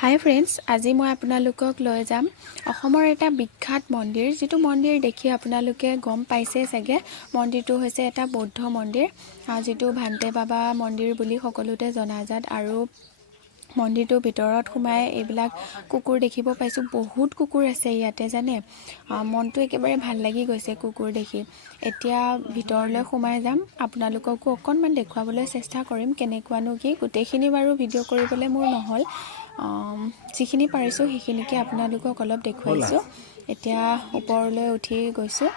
হাই friends, আজি মই আপোনালোকক লৈ যাম অসমৰ এটা বিখ্যাত মন্দিৰ, যিটো মন্দিৰ দেখি আপোনালোকে গম পাইছে চাগে। মন্দিৰটো হৈছে এটা বৌদ্ধ মন্দিৰ, যিটো ভান্তে বাবা মন্দিৰ বুলি সকলোতে জনাজাত। আৰু মন্দিৰটোৰ ভিতৰত সোমাই এইবিলাক কুকুৰ দেখিব পাইছোঁ। বহুত কুকুৰ আছে ইয়াতে জানে। মনটো একেবাৰে ভাল লাগি গৈছে কুকুৰ দেখি। এতিয়া ভিতৰলৈ সোমাই যাম, আপোনালোককো অকণমান দেখুৱাবলৈ চেষ্টা কৰিম কেনেকুৱানো কি। গোটেইখিনি বাৰু ভিডিঅ' কৰিবলৈ মোৰ নহ'ল, যিখিনি পাৰিছোঁ সেইখিনিকে আপোনালোকক অলপ দেখুৱাইছোঁ। এতিয়া ওপৰলৈ উঠি গৈছোঁ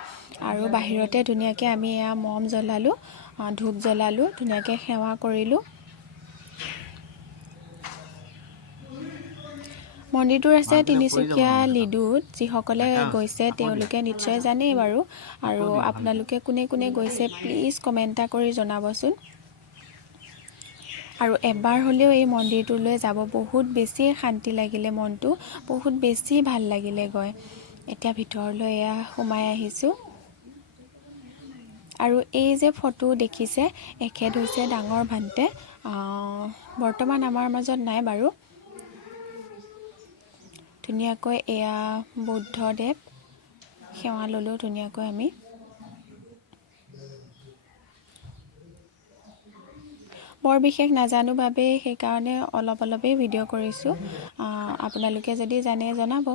আৰু বাহিৰতে ধুনীয়াকৈ আমি এয়া মম জ্বলালোঁ, ধূপ জ্বলালোঁ, ধুনীয়াকৈ সেৱা কৰিলোঁ। মন্দিৰটোৰ আছে তিনিচুকীয়া লিডুত। যিসকলে গৈছে তেওঁলোকে নিশ্চয় জানেই বাৰু। আৰু আপোনালোকে কোনে কোনে গৈছে প্লিজ কমেণ্ট এটা কৰি জনাবচোন। আৰু এবাৰ হ'লেও এই মন্দিৰটোলৈ যাব, বহুত বেছি শান্তি লাগিলে, মনটো বহুত বেছি ভাল লাগিলে গৈ। এতিয়া ভিতৰলৈ এয়া সোমাই আহিছোঁ। আৰু এই যে ফটো দেখিছে, এখেত হৈছে ডাঙৰ ভান্তে, বৰ্তমান আমাৰ মাজত নাই বাৰু। ধুনীয়াকৈ এয়া বুদ্ধদেৱ, সেৱা ল'লোঁ ধুনীয়াকৈ আমি। বৰ বিশেষ নাজানো বাবে সেইকাৰণে অলপেই ভিডিঅ' কৰিছোঁ। আপোনালোকে যদি জানে জনাব।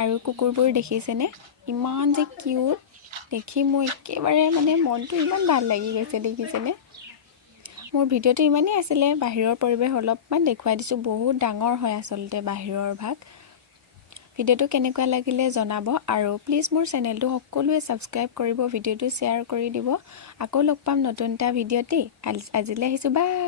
আৰু কুকুৰবোৰ দেখিছেনে, ইমান যে কিউট দেখি মোৰ একেবাৰে মনটো ইমান ভাল লাগি গৈছে, দেখিছেনে। মোৰ ভিডিঅ'টো ইমানেই আছিলে, বাহিৰৰ পৰিৱেশ অলপমান দেখুৱাই দিছোঁ। বহুত ডাঙৰ হয় আচলতে বাহিৰৰ ভাগ। ভিডিঅ'টো কেনেকুৱা লাগিলে জনাব। আৰু প্লিজ মোৰ চেনেলটো সকলোৱে ছাবস্ক্ৰাইব কৰিব, ভিডিঅ'টো শ্বেয়াৰ কৰি দিব। আকৌ লগ পাম নতুন এটা ভিডিঅ'তেই। আজিলৈ আহিছোঁ, বাই।